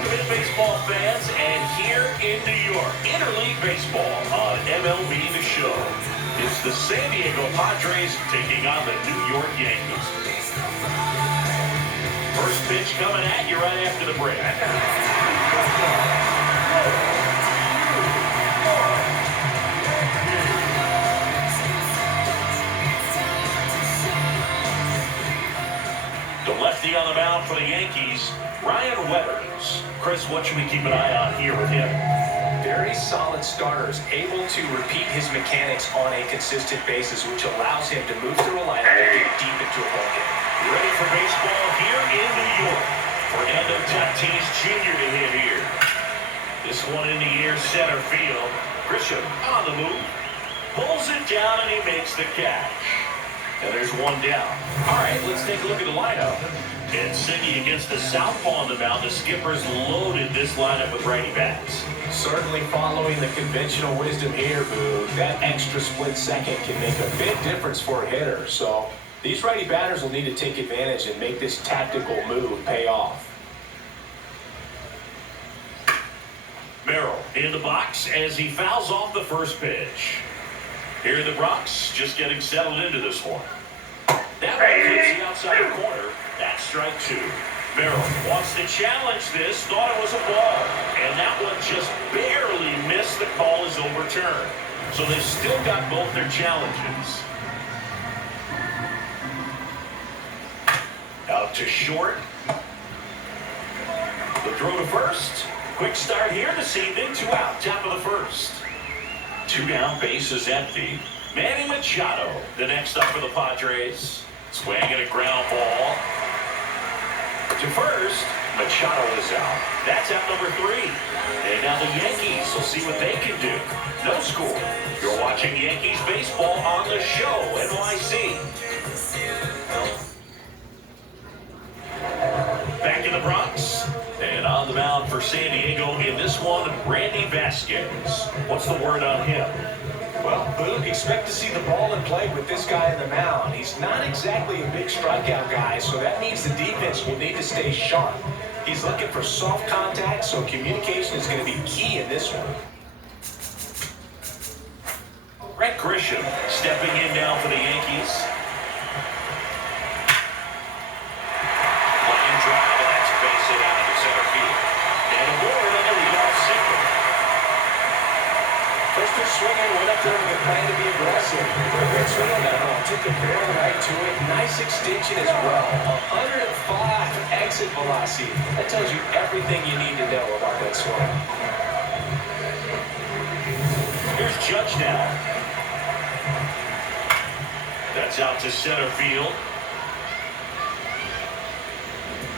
Welcome in, baseball fans, and here in New York, Interleague Baseball on MLB The Show. It's the San Diego Padres taking on the New York Yankees. First pitch coming at you right after the break. The lefty on the mound for the Yankees, Ryan Weathers. Chris, what should we keep an eye on here with him? Very solid starters, able to repeat his mechanics on a consistent basis, which allows him to move through a lineup and get deep into a ball game. Ready for baseball here in New York. Fernando Tatis Jr. to hit here. This one in the air, center field. Grisham on the move. Pulls it down and he makes the catch. And there's one down. All right, let's take a look at the lineup. And Siggy against the southpaw on the mound. The skipper's loaded this lineup with righty bats. Certainly following the conventional wisdom here, Boo. That extra split second can make a big difference for a hitter. So these righty batters will need to take advantage and make this tactical move pay off. Merrill in the box as he fouls off the first pitch. Here in the Bronx, just getting settled into this one. That one hits the outside corner. That's strike two. Merrill wants to challenge this, thought it was a ball. And that one just barely missed. The call is overturned. So they've still got both their challenges. Out to short. The throw to first. Quick start here this evening. 2 out, top of the first. 2 down, base is empty. Manny Machado, the next up for the Padres. Swinging a ground ball. To first, Machado is out. That's out number 3. And now the Yankees will see what they can do. No score. You're watching Yankees baseball on the Show, NYC. Back in the Bronx. And on the mound for San Diego in this one, Randy Vasquez. What's the word on him? Well, Boog, expect to see the ball in play with this guy in the mound. He's not exactly a big strikeout guy, so that means the defense will need to stay sharp. He's looking for soft contact, so communication is going to be key in this one. Brett Grisham stepping in now for the Yankees. Line drive, and that's a base hit out to center field. And a board on the leadoff single. First pitch swinging, went up there with a plan to be aggressive. Great swing on that ball, took the barrel right to it. Nice extension as well. 105 exit velocity. That tells you everything you need to know about that swing. Here's Judge now. That's out to center field.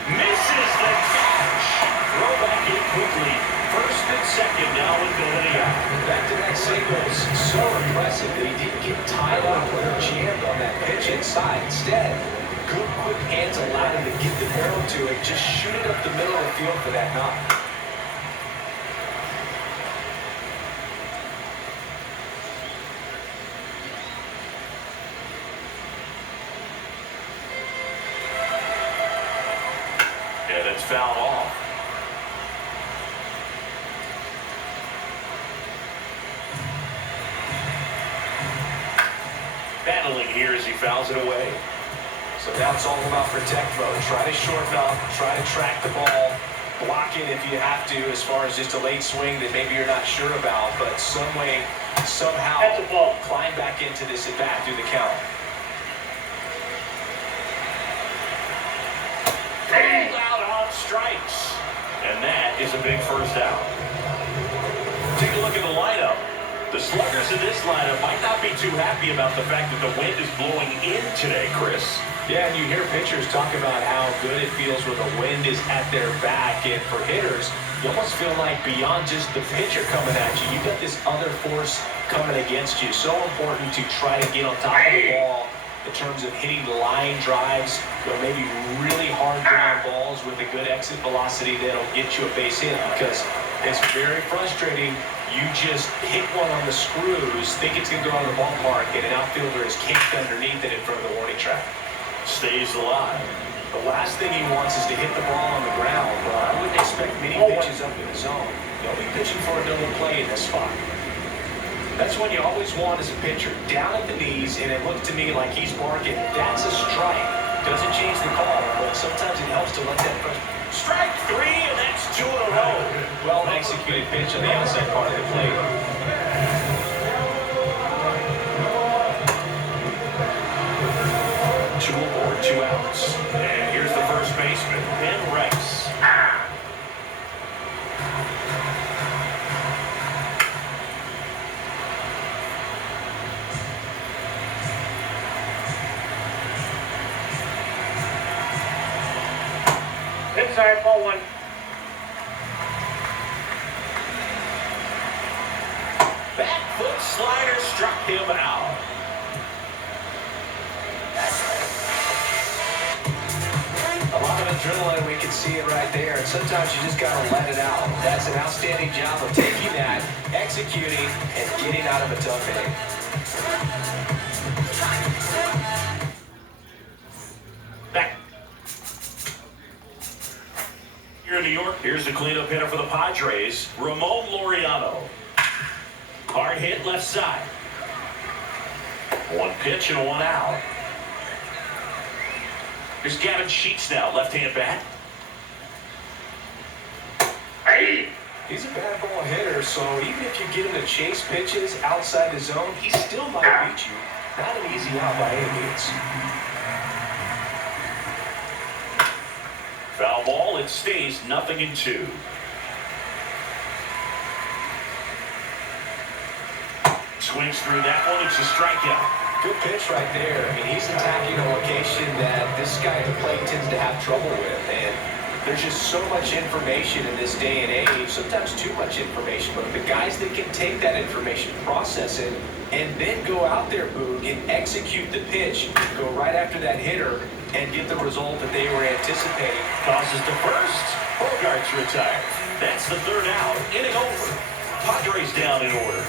Misses the catch. Throw back in quickly. First and second now with Billy out. Back-to-back singles. So impressive that he didn't get tied up or jammed on that pitch inside. Instead, good quick hands allowed him to get the barrel to it. Just shoot it up the middle of the field for that knock. And it's fouled off. Battling here as he fouls it away. So now it's all about protect mode. Try to shorten up, try to track the ball, block it if you have to, as far as just a late swing that maybe you're not sure about, but some way, somehow, climb back into this at bat through the count. Pulled out on strikes. And that is a big first out. Take a look at the lineup. The sluggers in this lineup might not be too happy about the fact that the wind is blowing in today, Chris. Yeah, and you hear pitchers talk about how good it feels when the wind is at their back. And for hitters, you almost feel like beyond just the pitcher coming at you, you've got this other force coming against you. So important to try to get on top of the ball in terms of hitting line drives, maybe really hard ground balls with a good exit velocity that'll get you a base hit, because it's very frustrating. You just hit one on the screws, think it's going to go out of the ballpark, and an outfielder is caked underneath it in front of the warning track. Stays alive. The last thing he wants is to hit the ball on the ground. Well, I wouldn't expect many pitches up in the zone, they'll be pitching for a double play in this spot. That's what you always want as a pitcher. Down at the knees, and it looks to me like he's barking. That's a strike. Doesn't change the call, but sometimes it helps to let that pressure. Strike three, and that's 2 in a row. Well executed pitch on the outside part of the plate. 2 aboard, 2 outs. And here's the first baseman, Ben Rice. Inside, ball 1. Back foot slider struck him out. A lot of adrenaline, we can see it right there, and sometimes you just got to let it out. That's an outstanding job of taking that, executing, and getting out of a tough inning. Back. Here in New York, here's the cleanup hitter for the Padres, Ramon Laureano. Hard hit left side. 1 pitch and 1 out. Here's Gavin Sheets now, left-hand bat. Hey! He's a bad ball hitter, so even if you get him to chase pitches outside the zone, he still might beat you. Not an easy out by any means. Foul ball, it stays 0-2. Swings through that one, it's a strikeout. Good pitch right there. I mean, he's attacking a location that this guy at the plate tends to have trouble with, and there's just so much information in this day and age, sometimes too much information, but the guys that can take that information, process it, and then go out there, Boog, and execute the pitch, go right after that hitter, and get the result that they were anticipating. Tosses to first. Bogart's retired. That's the 3rd out. Inning over. Padres down in order.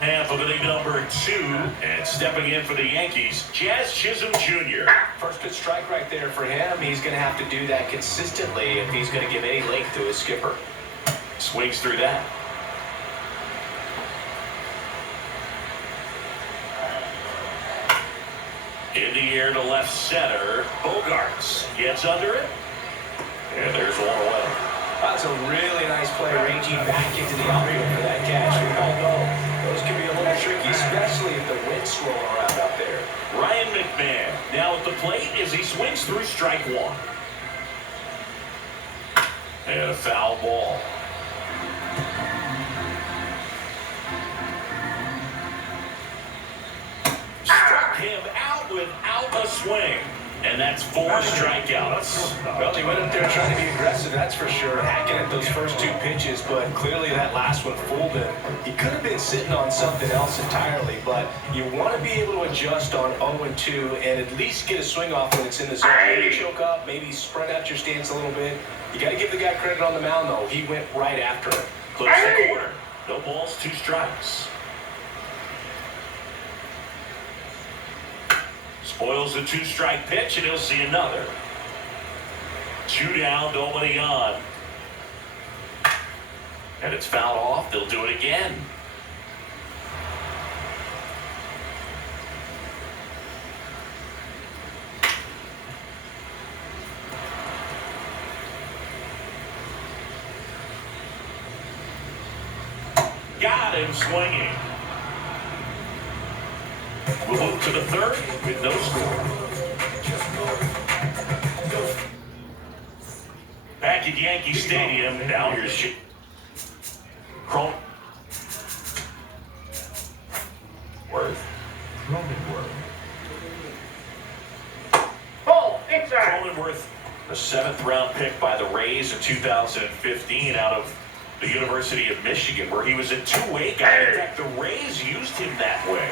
Half of inning number 2. And stepping in for the Yankees, Jazz Chisholm Jr. First pitch strike right there for him. He's going to have to do that consistently if he's going to give any length to his skipper. Swings through that. In the air to left center. Bogarts gets under it. And there's 1 away. That's a really nice play, ranging back into the outfield for that catch. We all know those can be a little tricky, especially if the wind's swirling around out there. Ryan McMahon now at the plate as he swings through strike 1. And a foul ball. Struck him out without a swing. And that's 4 strikeouts. Well, he went up there trying to be aggressive, that's for sure, hacking at those first 2 pitches, but clearly that last one fooled him. He could have been sitting on something else entirely, but you want to be able to adjust on 0-2 and at least get a swing off when it's in the zone. Maybe choke up, maybe spread out your stance a little bit. You got to give the guy credit on the mound, though. He went right after it. Close the corner. No balls, 2 strikes. Spoils the 2-strike pitch, and he'll see another. 2 down, nobody on. And it's fouled off. They'll do it again. Got him swinging. We'll move to the 3rd with no score. Back at Yankee Stadium, now here's Cronenworth. Ball, inside. Cronenworth, a 7th-round pick by the Rays in 2015 out of the University of Michigan, where he was a two-way guy. In fact, the Rays used him that way.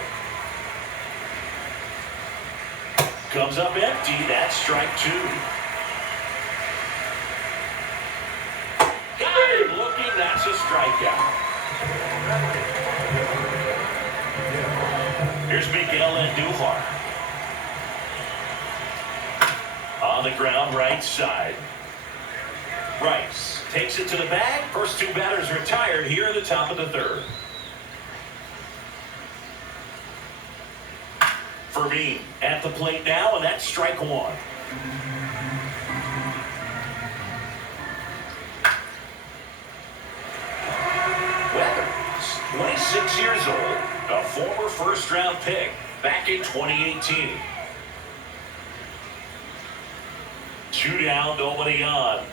Comes up empty. That's strike 2. Got him looking. That's a strikeout. Here's Miguel Andujar. On the ground, right side. Rice takes it to the bag. First two batters retired here at the top of the third. Fermin at the plate now, and that's strike one. Weathers, 26 years old, a former first-round pick back in 2018. Two down, nobody on.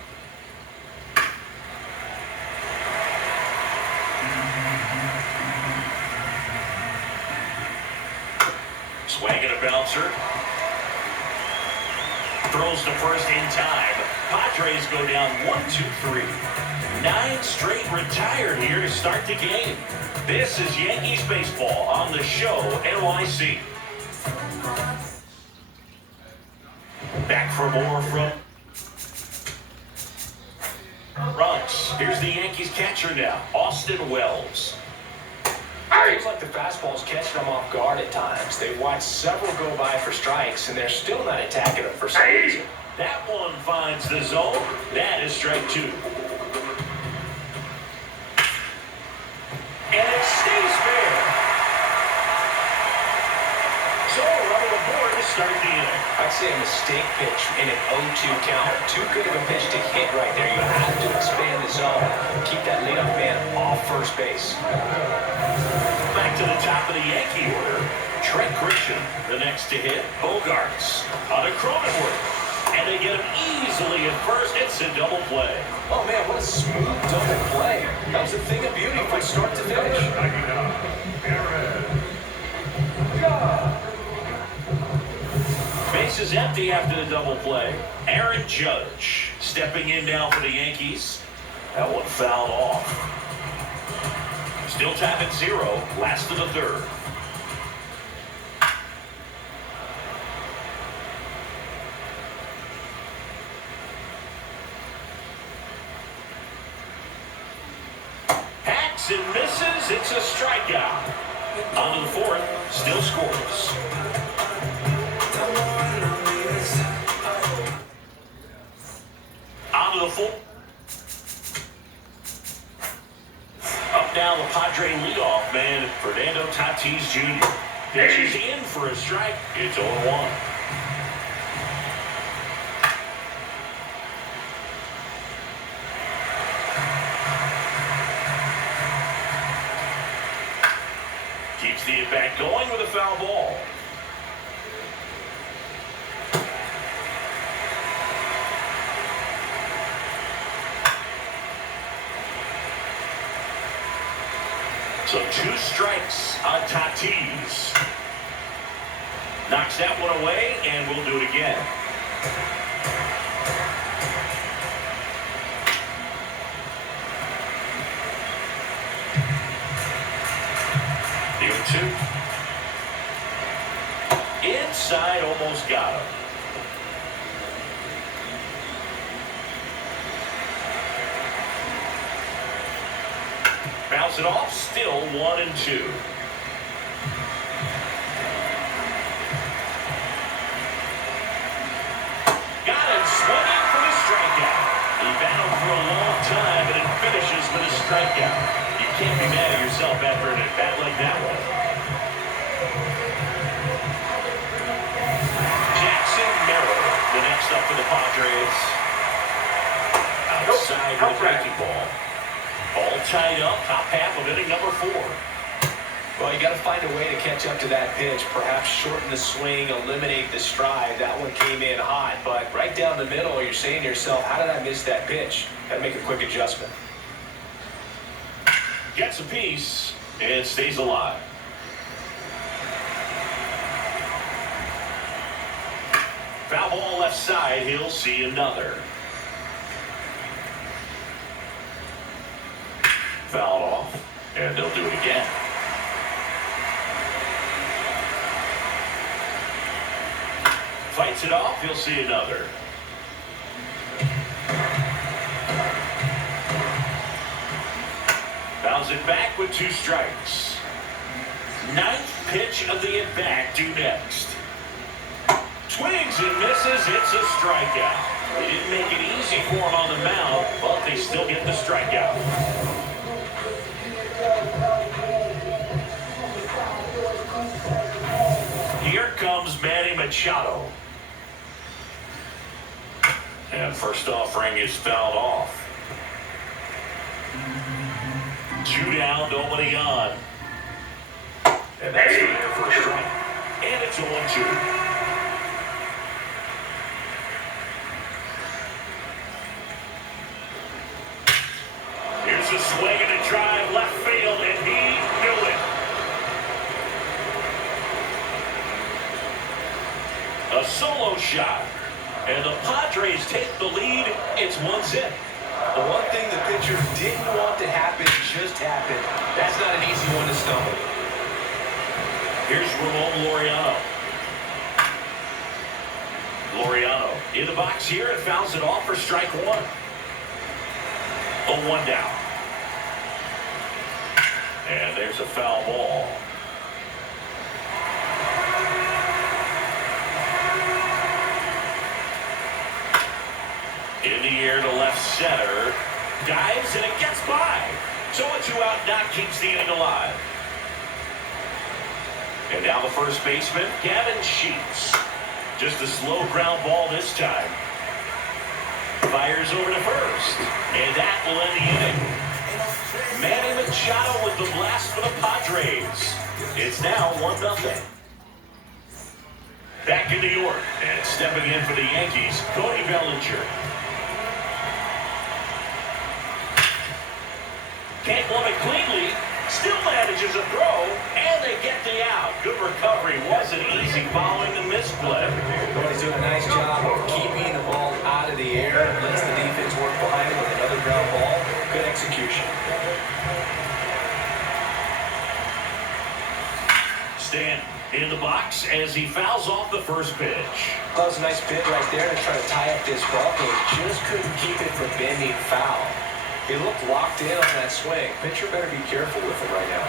Swing and a bouncer. Throws to first in time. Padres go down 1-2-3. 9 straight retired here to start the game. This is Yankees baseball on the show NYC. Back for more from Runts. Here's the Yankees catcher now, Austin Wells. Seems like the fastball's catching them off guard at times. They've watched several go by for strikes, and they're still not attacking them for some reason. That one finds the zone. That is strike two. And it stays fair. So run the board to start the inning. I'd say a mistake pitch in an 0-2 count. Too good of a pitch to hit right there. You have to expand the zone. Keep that leadoff man off first base. Back to the top of the Yankee order. Trent Grisham, the next to hit. Bogarts on a Cronenworth. And they get him easily at first. It's a double play. Oh, man, what a smooth double play. That was a thing of beauty from start to finish. Base is empty after the double play. Aaron Judge stepping in now for the Yankees. That one fouled off. Still tied at 0, last of the third. Hacks and misses. It's a strikeout. On to the fourth. Still scores. On to the fourth. Up now the Padre leadoff man, Fernando Tatis Jr. Pitches in for a strike. It's 0-1. Keeps the at-bat going with a foul ball. So 2 strikes on Tatis. Knocks that one away, and we'll do it again. The 0-2. Inside, almost got him. Bounce it off, still 1-2. Got it, swinging for the strikeout. He battled for a long time, and it finishes with a strikeout. You can't be mad at yourself after an at-bat like that one. Jackson Merrill, the next up for the Padres. Outside with a breaking ball. All tied up, top half of inning number 4. Well, you got to find a way to catch up to that pitch. Perhaps shorten the swing, eliminate the stride. That one came in hot, but right down the middle, you're saying to yourself, how did I miss that pitch? Got to make a quick adjustment. Gets a piece and stays alive. Foul ball left side, he'll see another. Fouled off, and they'll do it again. Fights it off, he'll see another. Fouls it back with 2 strikes. 9th pitch of the at-bat due next. Swings and misses. It's a strikeout. They didn't make it easy for him on the mound, but they still get the strikeout. Here comes Manny Machado. And first offering is fouled off. 2 down, nobody on. And that's the air for a strike. And it's a 1-2. Here's a swing and a drive left field, and he knew it. A solo shot. And the Padres take the lead. It's 1-0. The one thing the pitcher didn't want to happen just happened. That's not an easy one to stumble. Here's Ramon Laureano. Laureano in the box here and fouls it off for strike one. 0-1 down. And there's a foul ball. In the air to left center. Dives and it gets by. So a 2 out knock keeps the inning alive. And now the first baseman, Gavin Sheets. Just a slow ground ball this time. Fires over to first. And that will end the inning. Manny Machado with the blast for the Padres. It's now 1-0. Back in New York. And stepping in for the Yankees, Cody Bellinger. Can't glove it cleanly. Still manages a throw, and they get the out. Good recovery. Wasn't easy following the misplay. He's doing a nice job of keeping the ball out of the air. Lets the defense work behind it with another ground ball. Good execution. Stan in the box as he fouls off the first pitch. That was a nice pitch right there to try to tie up this ball game. Just couldn't keep it from bending foul. He looked locked in on that swing. Pitcher better be careful with it right now.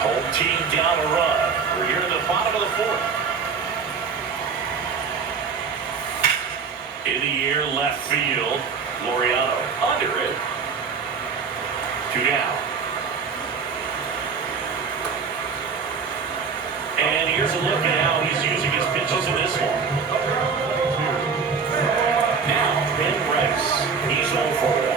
Home team down a run. We're here in the bottom of the fourth. In the air, left field. Laureano under it. 2 down. And here's a look at how he's using his pitches in this one. Now, Ben Bryce. He's 0 for 1.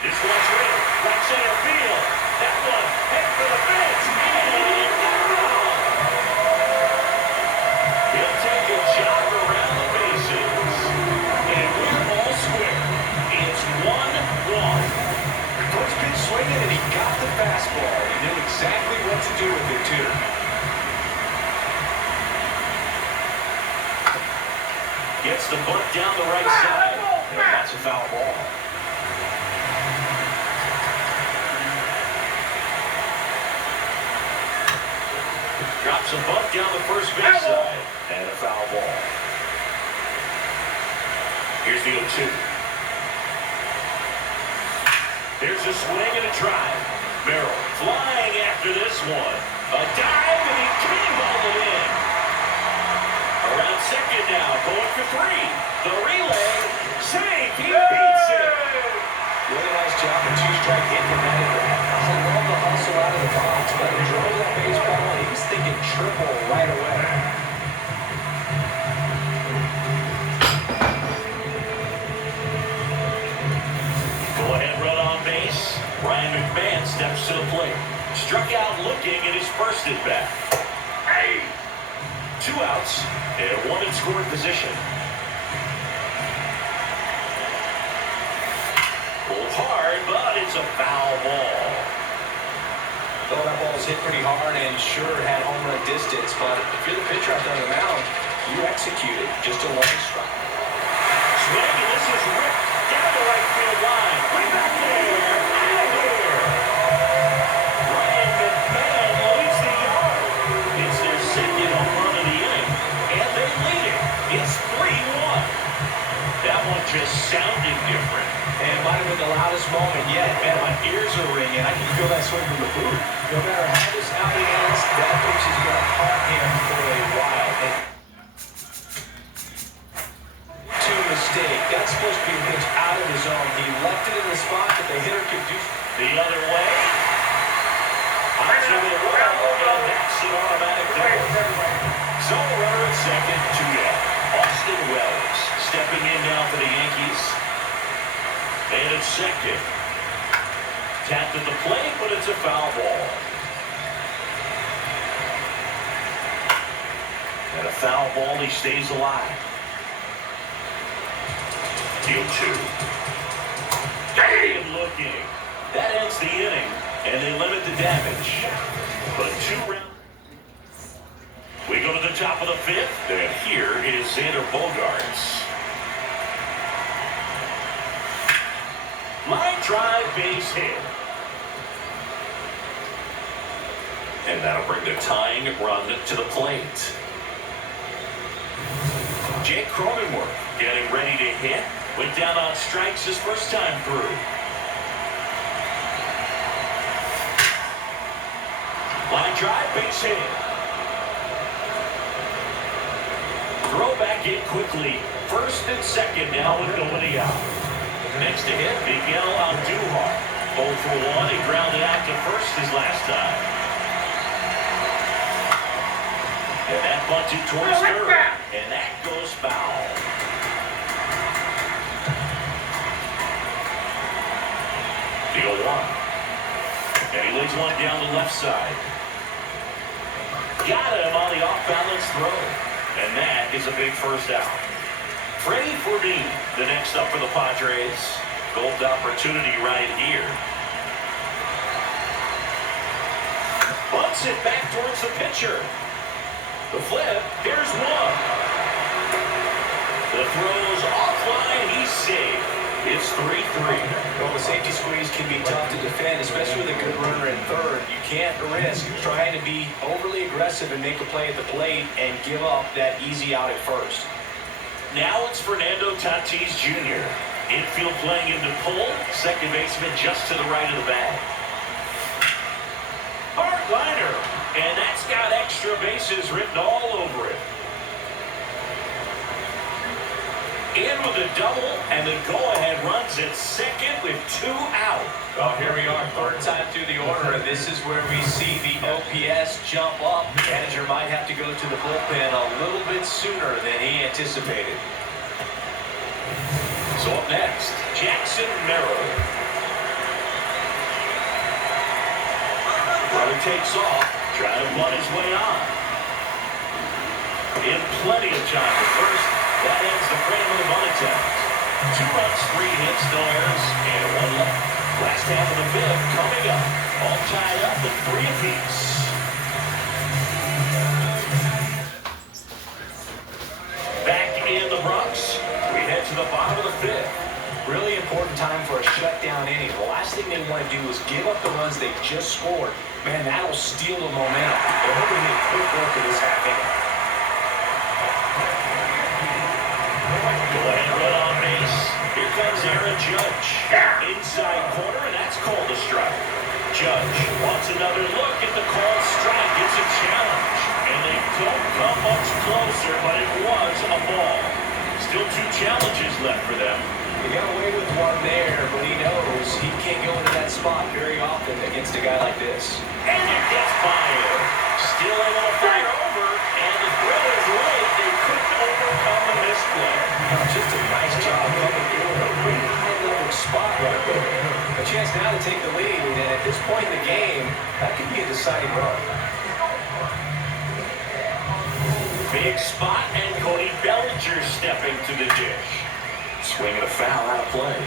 This one's real. Right center field. That one head for the fence. And out. He'll take a jog around the bases. And we're all square. It's 1-1. First pitch swinging, and he got the fastball. He knew exactly what to do with it, too. Gets the bunt down the right side. And that's a foul ball. Drops a bunt down the first base side. And a foul ball. Here's the 0-2. There's a swing and a drive. Merrill flying after this one. A dive and he cannonballed it in. Around second now, going for 3. The relay, safe, he beats it. Really nice job of 2-strike implemented that. I love the hustle out of the box, but he drove that baseball and he was thinking triple right away. Go ahead, run on base. Ryan McMahon steps to the plate. Struck out looking at his first at bat. 2 outs and 1 in scoring position. Pulled hard, but it's a foul ball. Though that ball was hit pretty hard and sure had home run distance, but if you're the pitcher out there on the mound, you executed just a long strike. Swing, and this is ripped down the right field line. Way back there, out of here. Ryan McMahon leads the yard. It's their second home run of the inning, and they lead it. It's 3-1. That one just sounded different. And it might have been the loudest moment yet. Man, my ears are ringing. I can feel that swing from the booth. No matter an automatic double. So runner at second, 2 down. Austin Wells stepping in now for the Yankees. And at second. Tapped at the plate, but it's a foul ball. And a foul ball, he stays alive. Deal 2. Good looking. That ends the inning, and they limit the damage. But 2 rounds. We go to the top of the 5th, and here is Xander Bogaerts. Line drive, base hit. And that'll bring the tying run to the plate. Jake Cronenworth getting ready to hit. Went down on strikes his first time through. Line drive, base hit. Throw back in quickly. First and second now with nobody out. Next to hit, Miguel Aldujar. 0 for 1. He grounded out to first his last time. And that bunted towards third. And that goes foul. Deal 1. And he lays one down the left side. Got him on the off-balance throw. And that is a big first out. Freddie Freeman, the next up for the Padres. Gold opportunity right here. Bunts it back towards the pitcher. The flip, here's one. The throw's offline, he's safe. It's 3-3. Well, the safety squeeze can be tough to defend, especially with a good runner in third. You can't risk trying to be overly aggressive and make a play at the plate and give up that easy out at first. Now it's Fernando Tatis Jr. Infield playing into pull. Second baseman just to the right of the bag. Hard liner. And that's got extra bases written all over it. In with a double, and the go-ahead runs at second with 2 out. Well, here we are, third time through the order, and this is where we see the OPS jump up. The manager might have to go to the bullpen a little bit sooner than he anticipated. So up next, Jackson Merrill. Runner takes off, trying to run his way on. In plenty of time at first. That ends the frame of the bunt attempt. 2 runs, 3 hits, no errors, and 1 left. Last half of the 5th coming up. All tied up at 3 apiece. Back in the Bronx, we head to the bottom of the 5th. Really important time for a shutdown inning. The last thing they want to do is give up the runs they just scored. Man, that'll steal the momentum. They're hoping to get quick work of this half inning. Go-ahead run on base. Here comes Aaron Judge. Inside corner, and that's called a strike. Judge wants another look at the called strike. It's a challenge. And they don't come much closer, but it was a ball. Still 2 challenges left for them. He got away with one there, but he knows he can't go into that spot very often against a guy like this. And it gets by him. Still able to fire over, and the throw is late. They couldn't overcome the misplay. Just a nice job coming through a pretty high-level spot right there. A chance now to take the lead, and at this point in the game, that could be a deciding run. Big spot, and Cody Bellinger stepping to the dish. Swinging a foul out of play.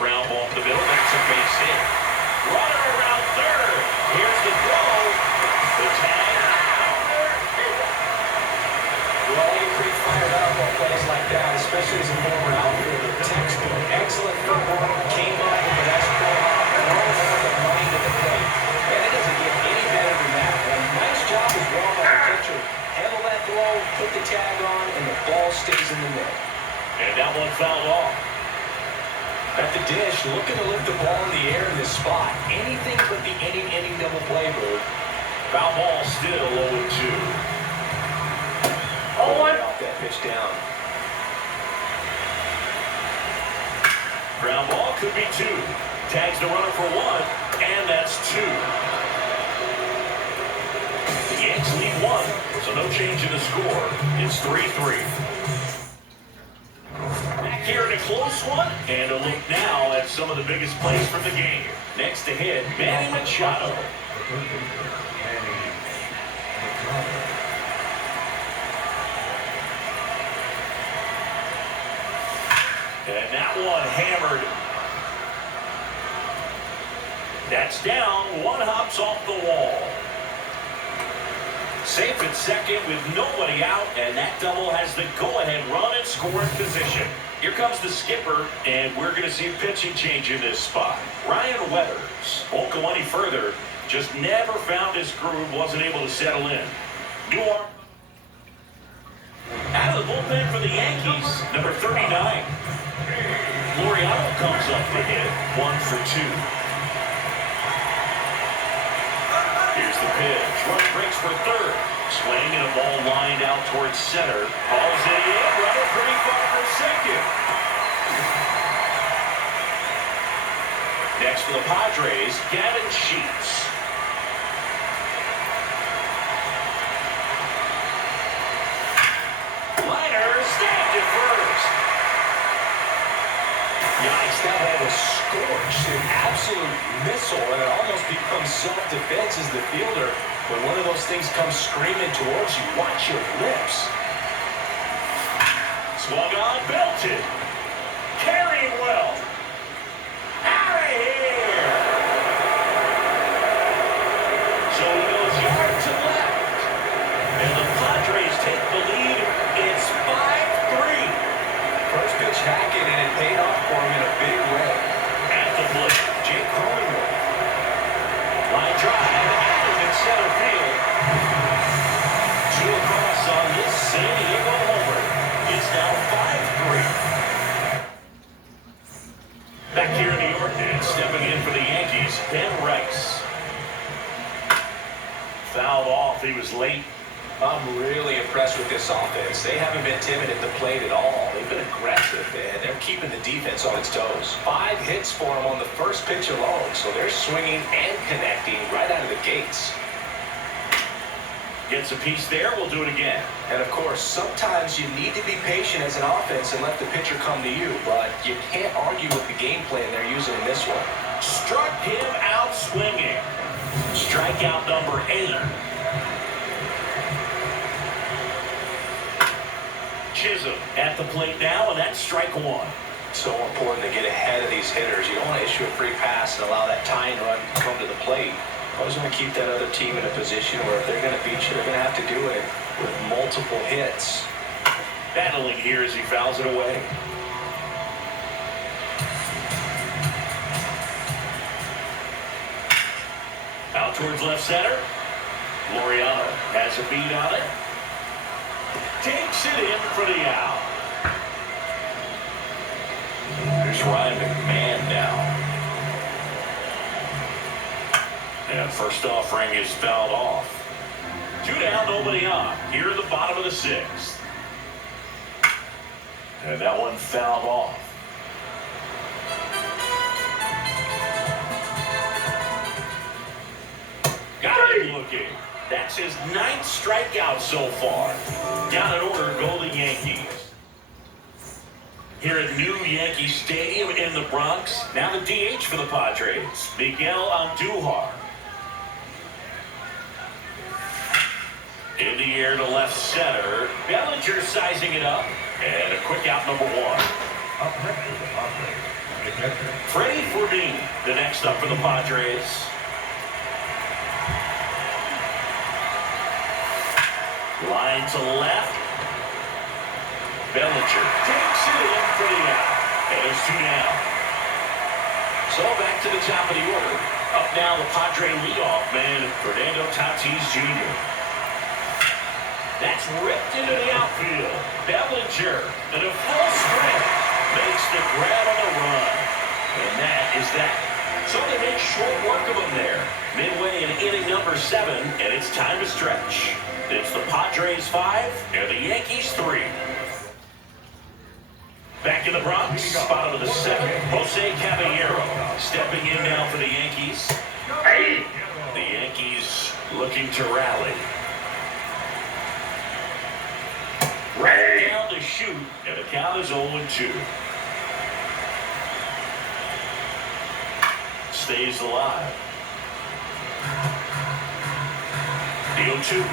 Ground ball to the middle, that's a base hit. Runner around third. Here's the throw. The tag. Well, I get pretty fired up on plays like that, especially as a former outfielder. Textbook, excellent footwork, came up with the best throw off, and all over the money to the plate. Man, it doesn't get any better than that. A nice job as well by the pitcher. Handle that throw, put the tag on, and the ball stays in the net. And that one fouled off. At the dish, looking to lift the ball in the air in this spot. Anything but the inning double play move. Foul ball still 0-2. Off that pitch down. Ground ball could be 2. Tags the runner for 1. and that's 2. The Yanks lead 1, so no change in the score. It's 3-3. Back here in a close one, and a look now at some of the biggest plays from the game. Next to hit, Manny Machado. And that one hammered. That's down. One hops off the wall. Safe at second with nobody out, and that double has the go-ahead run and scoring position. Here comes the skipper, and we're going to see a pitching change in this spot. Ryan Weathers won't go any further. Just never found his groove, wasn't able to settle in. New arm. Out of the bullpen for the Yankees, number 39. Laureano comes up the hit, 1 for 2. Here's the pitch. Runner breaks for third. Swing and a ball lined out towards center. Ball's in the air. Runner pretty far for second. Next for the Padres, Gavin Sheets. Liner stabbed at first. Yikes, that ball was scorched. An absolute missile, and it almost becomes self-defense as the fielder. When one of those things comes screaming towards you, watch your lips. Swung on, belted. Carrying well. Out of here. So he goes yard to left. And the Padres take the lead. It's 5-3. First pitch hacking, and it paid off for him in a big way. At the plate, Jake Cronenworth. Line drive, out in center field. 2 across on this San Diego homer. It's now 5-3. Back here in New York, and stepping in for the Yankees, Ben Rice. Fouled off, he was late. I'm really impressed with this offense. They haven't been timid at the plate at all. They've been aggressive, and they're keeping the defense on its toes. 5 hits for them on the first pitch alone, so they're swinging and connecting right out of the gates. Gets a piece there, we'll do it again. And of course, sometimes you need to be patient as an offense and let the pitcher come to you, but you can't argue with the game plan they're using in this one. Struck him out swinging. Strikeout number 8. Chisholm at the plate now, and that's strike 1. So important to get ahead of these hitters. You don't want to issue a free pass and allow that tying run to come to the plate. Always want to keep that other team in a position where if they're going to beat you, they're going to have to do it with multiple hits. Battling here as he fouls it away. Out towards left center. Laureano has a beat on it. Takes it in for the out. There's Ryan McMahon now. And first offering is fouled off. 2 down, nobody on. Here at the bottom of the 6th. And that one fouled off. Got him looking. That's his 9th strikeout so far. Down in order go the Yankees. Here at New Yankee Stadium in the Bronx. Now the DH for the Padres, Miguel Andujar. In the air to left center. Bellinger sizing it up. And a quick out number 1. Freddie Fermin, the next up for the Padres. Line to left. Bellinger takes it in for the out. And there's 2 down. So back to the top of the order. Up now the Padre leadoff man, Fernando Tatis Jr. That's ripped into the outfield. Bellinger in a full sprint makes the grab on the run. And that is that. So they make short work of him there. Midway in inning number 7, and it's time to stretch. It's the Padres 5 and the Yankees 3. Back in the Bronx, bottom of the 7th, Jose Caballero stepping in now for the Yankees. looking to rally. Right down to shoot, and the count is 0-2. Stays alive. The 0-2.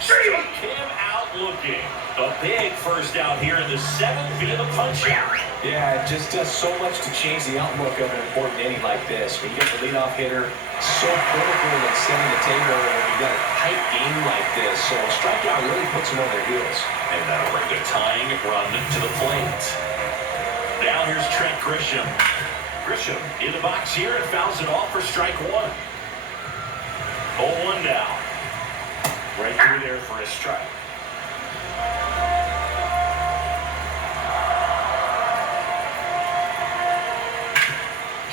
Struck him out looking. A big first out here in the 7th via the punch-out. Yeah, it just does so much to change the outlook of an important inning like this. When you get the leadoff hitter, so critical in setting the table when you got a tight game like this. So a strikeout really puts them on their heels. And that'll bring the tying run to the plate. Now here's Trent Grisham. Grisham in the box here and fouls it off for strike one. 0-1 now. Right through there for a strike.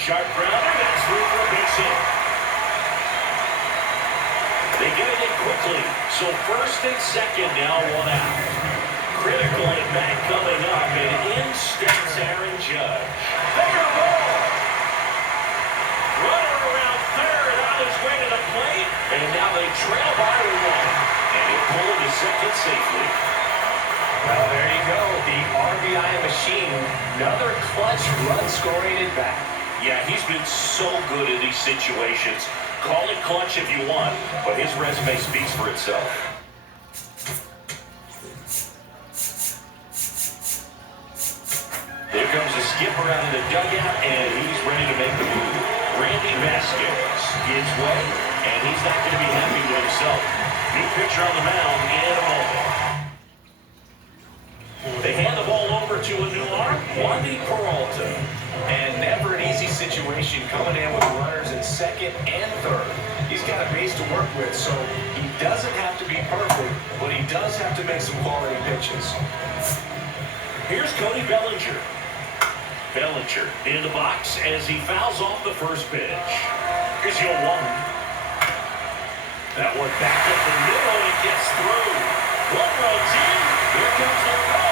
Sharp grounder, that's through for a base hit. They get it in quickly, so first and second now 1 out. Critical at bat coming up, and in steps Aaron Judge. Fair ball. Runner around third on his way to the plate, and now they trail by 1, and he'll pull it to second safely. Well, there you go, the RBI machine. Another clutch run-scoring at bat. Yeah, he's been so good in these situations. Call it clutch if you want, but his resume speaks for itself. Here comes the skipper out of the dugout, and he's ready to make the move. Randy Vasquez gives way, and he's not going to be happy with himself. New pitcher on the mound in a moment. They hand the ball over to a new arm, Wandy Peralta. And never an easy situation coming in with runners in second and third. He's got a base to work with, so he doesn't have to be perfect, but he does have to make some quality pitches. Here's Cody Bellinger. Bellinger in the box as he fouls off the first pitch. Here's your 1. That one back up the middle and gets through. 1 runs in. Here comes the throw.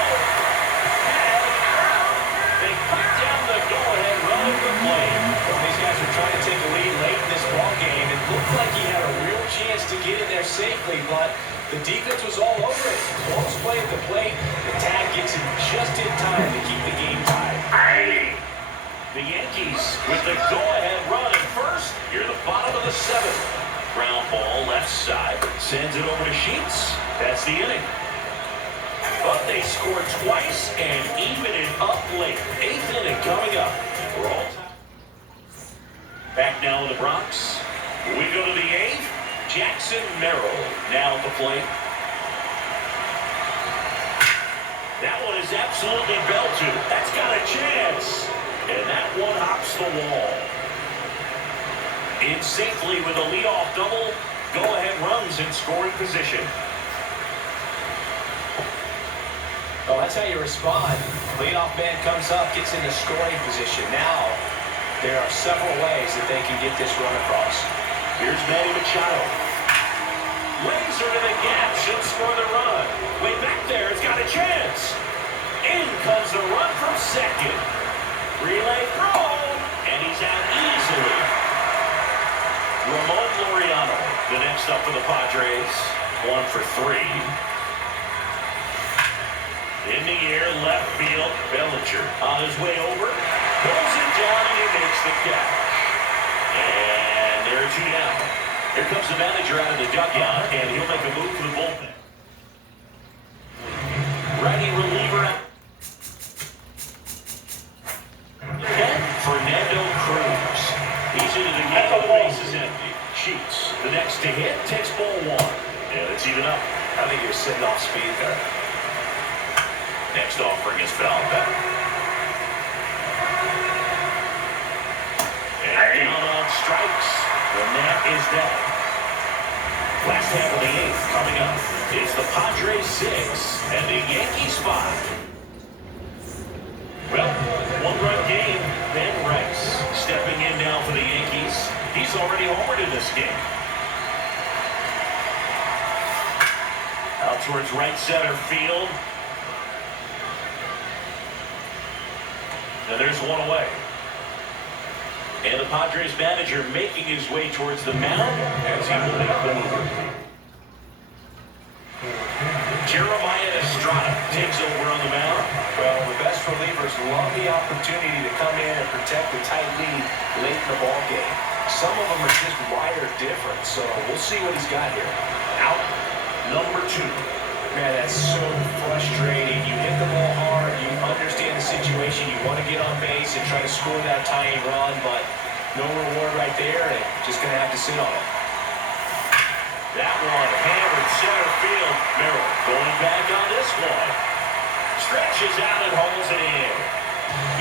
They put down the go-ahead run at the plate. Well, these guys are trying to take a lead late in this ball game. It looked like he had a real chance to get in there safely, but the defense was all over it. Close play at the plate. The tag gets him just in time to keep the game tied. The Yankees with the go-ahead run at first. Here the bottom of the 7th. Ground ball left side. Sends it over to Sheets. That's the inning. But they scored twice and even it up late. 8th inning coming up. We're all tied. Back now in the Bronx. We go to the 8th. Jackson Merrill now at the plate. That one is absolutely belted. That's got a chance. And that one hops the wall. In safely with a leadoff double. Go-ahead runs in scoring position. Well, that's how you respond. Leadoff man comes up, gets into scoring position. Now, there are several ways that they can get this run across. Here's Manny Machado. Laser to the gap, should score the run. Way back there, it's got a chance. In comes the run from second. Relay throw, and he's out easily. Ramon Laureano, the next up for the Padres. 1 for 3. In the air, left field, Bellinger on his way over. Pulls it down and he makes the catch. And there are 2 down. Here comes the manager out of the dugout, and he'll make a move to the bullpen. Righty reliever out. Ken Fernando Cruz. He's into the game, the base is empty. Sheets, the next to hit, takes ball 1. And it's even up. I think you're sitting off speed there. Next offering is fouled back. And down on strikes. And that is that. Last half of the 8th coming up. It's the Padres 6 and the Yankees 5. Well, 1-run game. Ben Rice stepping in now for the Yankees. He's already homered in this game. Out towards right center field. And there's one away. And the Padres manager making his way towards the mound as he will make the move. Jeremiah Estrada takes over on the mound. Well, the best relievers love the opportunity to come in and protect the tight lead late in the ball game. Some of them are just wired different, so we'll see what he's got here. Out number 2. Man, that's so frustrating. You hit the ball hard, you understand the situation, you want to get on base and try to score that tying run, but no reward right there, and just going to have to sit on it. That one hammered center field. Merrill going back on this one. Stretches out and holds it in.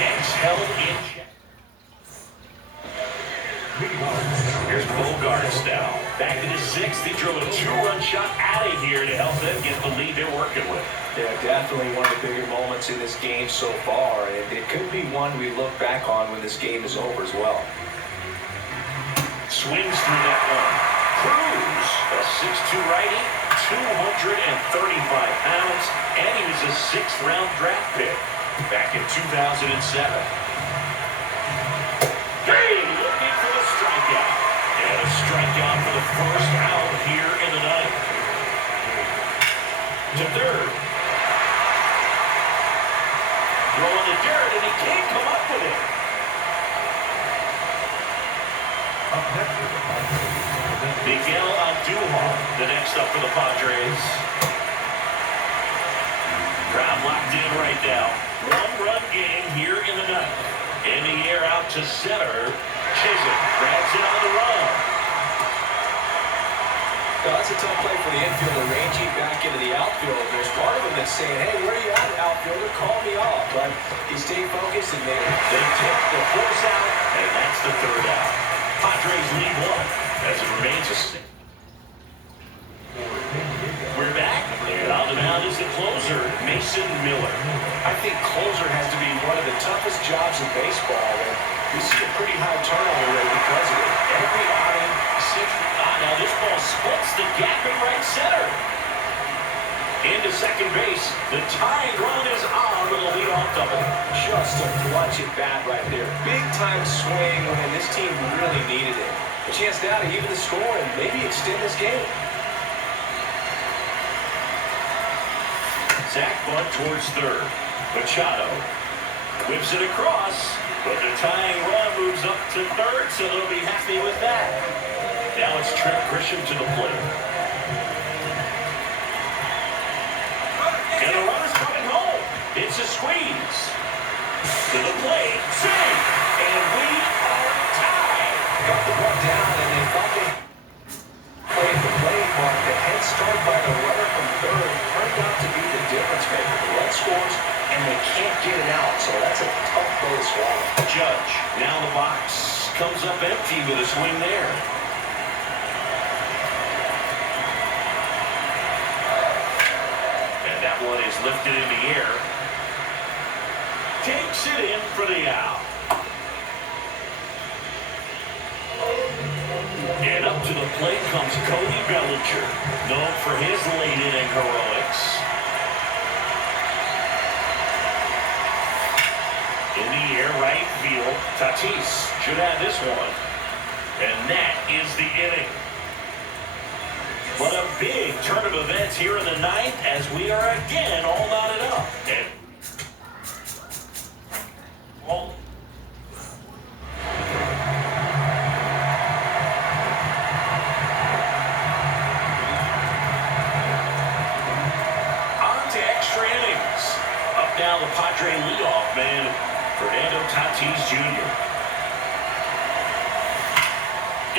Yanks held in check. Here's Bogarts now. Back to the 6th. He drove a 2-run shot out of here to help them get the lead they're working with. Yeah, definitely one of the bigger moments in this game so far, and it could be one we look back on when this game is over as well. Swings through that one. Cruz, a 6'2 righty, 235 pounds, and he was a 6th-round draft pick back in 2007. Hey, looking for the strikeout. And a strikeout for the first out here in the 9th. To 3rd. Throwing the dirt, and he can't come up with it. Miguel Andujar, the next up for the Padres. Crowd locked in right now. 1-run game here in the 9th. In the air out to center. Chisholm grabs it on the run. Well, that's a tough play for the infielder, ranging back into the outfield. There's part of him that's saying, hey, where are you at, outfielder? Call me off. But he stayed focused, and they take the force out, and that's the 3rd out. Padres lead 1 as it remains a 6. We're back, and on the mound is the closer, Mason Miller. I think closer has to be one of the toughest jobs in baseball, and we see a pretty high turnover rate because of it. Every outing, now this ball splits the gap in right center. Into second base, the tying run is on with a leadoff double. Just a clutch at bat right there. Big time swing when this team really needed it. A chance now to even the score and maybe extend this game. Zach bunt towards 3rd. Machado whips it across, but the tying run moves up to 3rd, so they'll be happy with that. Now it's Trent Grisham to the plate. And the runner's coming home. It's a squeeze. To the plate, safe, and we are tied. Got the ball down, and they thought they played the play, but the head start by the runner from 3rd turned out to be the difference maker. The run scores, and they can't get it out, so that's a tough blow to swallow. Judge, now the box comes up empty with a swing there. And that one is lifted in the air. Takes it in for the out. And up to the plate comes Cody Bellinger, known for his late inning heroics. In the air, right field, Tatis should have this one. And that is the inning. But a big turn of events here in the 9th as we are again all knotted up. And now the Padre leadoff man, Fernando Tatis Jr.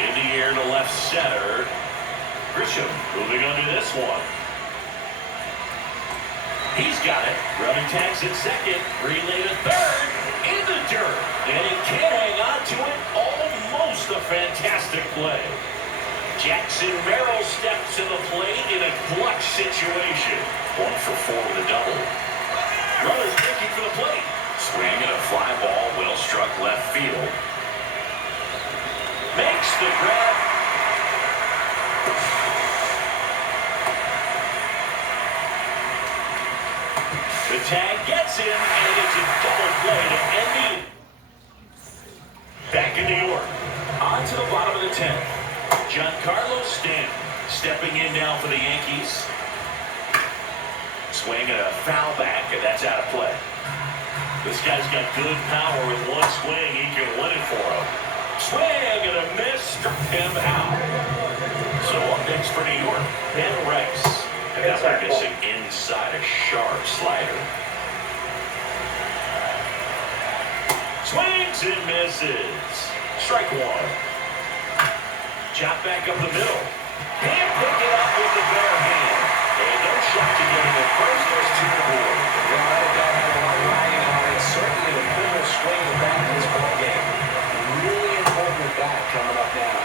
In the air to left center. Grisham moving under this one. He's got it. Running tags at second. Relay to 3rd. In the dirt. And he can't hang on to it. Almost a fantastic play. Jackson Merrill steps to the plate in a clutch situation. 1 for 4 with a double. Runners looking for the plate. Swing and a fly ball, well struck left field. Makes the grab. The tag gets in, and it's a double play to end the inning. Back in New York. On to the bottom of the 10th. Giancarlo Stanton stepping in now for the Yankees. Swing and a foul back, and that's out of play. This guy's got good power. With one swing, he can win it for him. Swing and a miss, struck him out. So up next for New York, Ben Rice. And that one missing inside a sharp slider. Swings and misses. Strike one. Chop back up the middle. Can't pick it up with the bare hand. And no shot to get him at first. There's two to board. Well, I don't have a lot riding on it. Certainly a full swing of that in this ball game. Really important with that coming up now.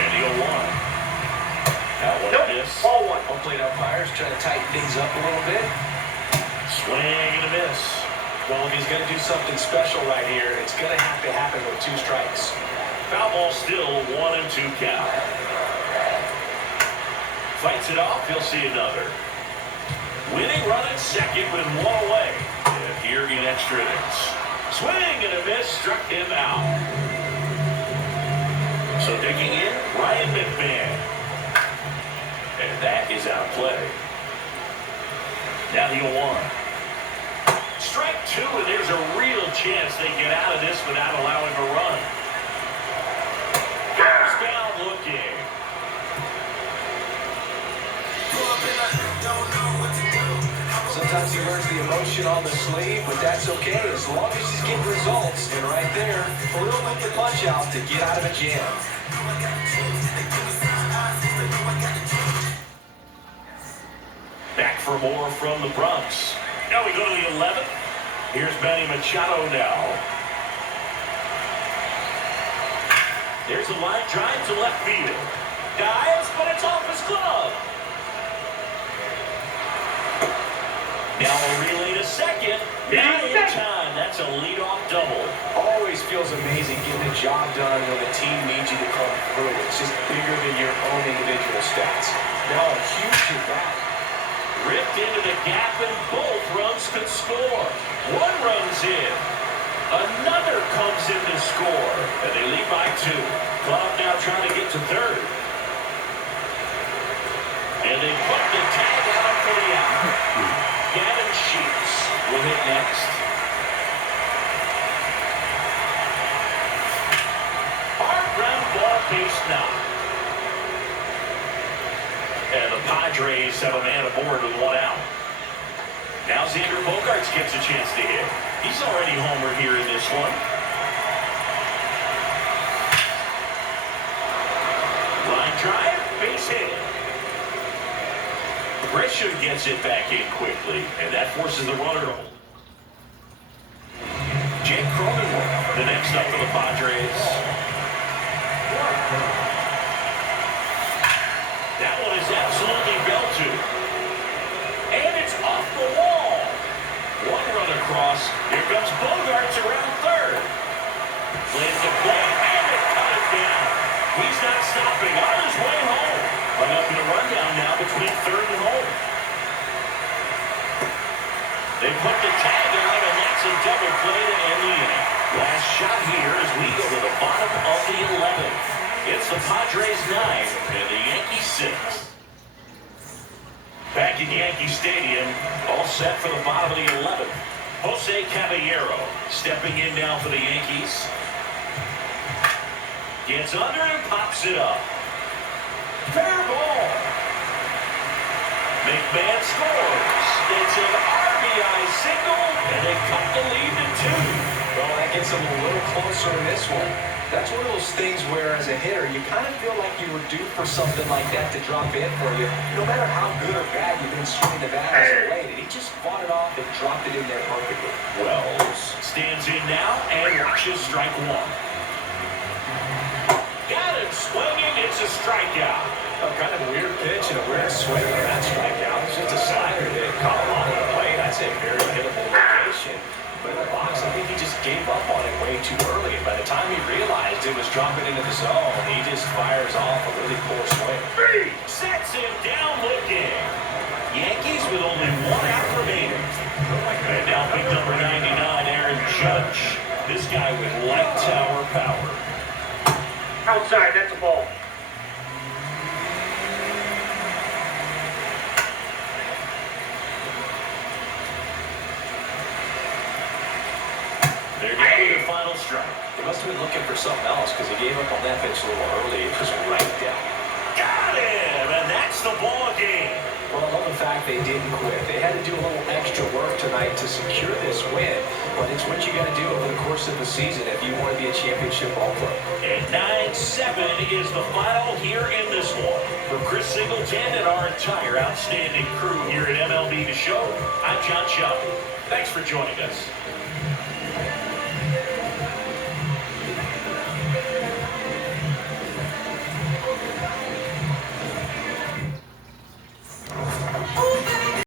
And the 0-1. That one miss. Ball one. Home plate umpires trying to tighten things up a little bit. Swing and a miss. Well, if he's going to do something special right here, it's going to have to happen with 2 strikes. Foul ball still 1-2 count. Fights it off, he'll see another. Winning run at second with 1 away. And here in extra innings. Swing and a miss, struck him out. So digging in, Ryan McMahon. And that is out of play. Now the 0-1. Strike 2, and there's a real chance they get out of this without allowing a run. Goes down looking. Sometimes he learns the emotion on the sleeve, but that's okay as long as he's getting results. And right there, a little bit of punch out to get out of a jam. Back for more from the Bronx. Now we go to the 11th. Here's Manny Machado now. There's a line drive to left field. Dives, but it's off his glove. Now a relay to second. Not in time. That's a leadoff double. Always feels amazing getting the job done when the team needs you to come through. It's just bigger than your own individual stats. Now a huge at bat. Ripped into the gap, and both runs could score. One runs in. Another comes in to score. And they lead by 2. Club now trying to get to third. And they put the tag out for the out. Gavin Sheets will hit next. Hard ground ball base now. And the Padres have a man aboard with 1 out. Now Xander Bogaerts gets a chance to hit. He's already homered here in this one. Line drive, base hit. Grisham gets it back in quickly, and that forces the runner to hold. Jake Cronenworth, the next up for the Padres. That one is absolutely belted. And it's off the wall. 1 run across. Here comes Bogaerts around third. Plays the play, and they cut it down. He's not stopping. On his way home. Hung up in a rundown now between third and home. They put the tag on, and that's a double play to end the inning. Last shot here as we go to the bottom of the 11th. It's the Padres 9 and the Yankees 6. Back in Yankee Stadium, all set for the bottom of the 11th. Jose Caballero stepping in now for the Yankees. Gets under and pops it up. Fair ball. McMahon scores. It's an RBI single, and they cut the lead to 2. Well, that gets them a little closer in this one. That's one of those things where, as a hitter, you kind of feel like you were due for something like that to drop in for you. No matter how good or bad you've been swinging the bat as of late, he just fought it off and dropped it in there perfectly. Wells stands in now and watches strike 1. Got it swinging. It's a strikeout. Oh, kind of a weird pitch and a weird swing on that strikeout. It's just a slider that caught him on the play. That's a very hittable location. But in the box, I think he just gave up on it way too early. And by the time he realized it was dropping into the zone, he just fires off a really poor swing. Sets him down looking. Yankees with only 1 out remaining. And now big number 99, Aaron Judge. This guy with light tower power. Outside, that's a ball. They're getting their final strike. He must have been looking for something else because he gave up on that pitch a little early. It was right down. Got him, and that's the ball game. Well, I love the fact they didn't quit. They had to do a little extra work tonight to secure this win, but it's what you got to do over the course of the season if you want to be a championship ball club. And 9-7 is the final here in this one. For Chris Singleton and our entire outstanding crew here at MLB The Show, I'm John Shelby. Thanks for joining us.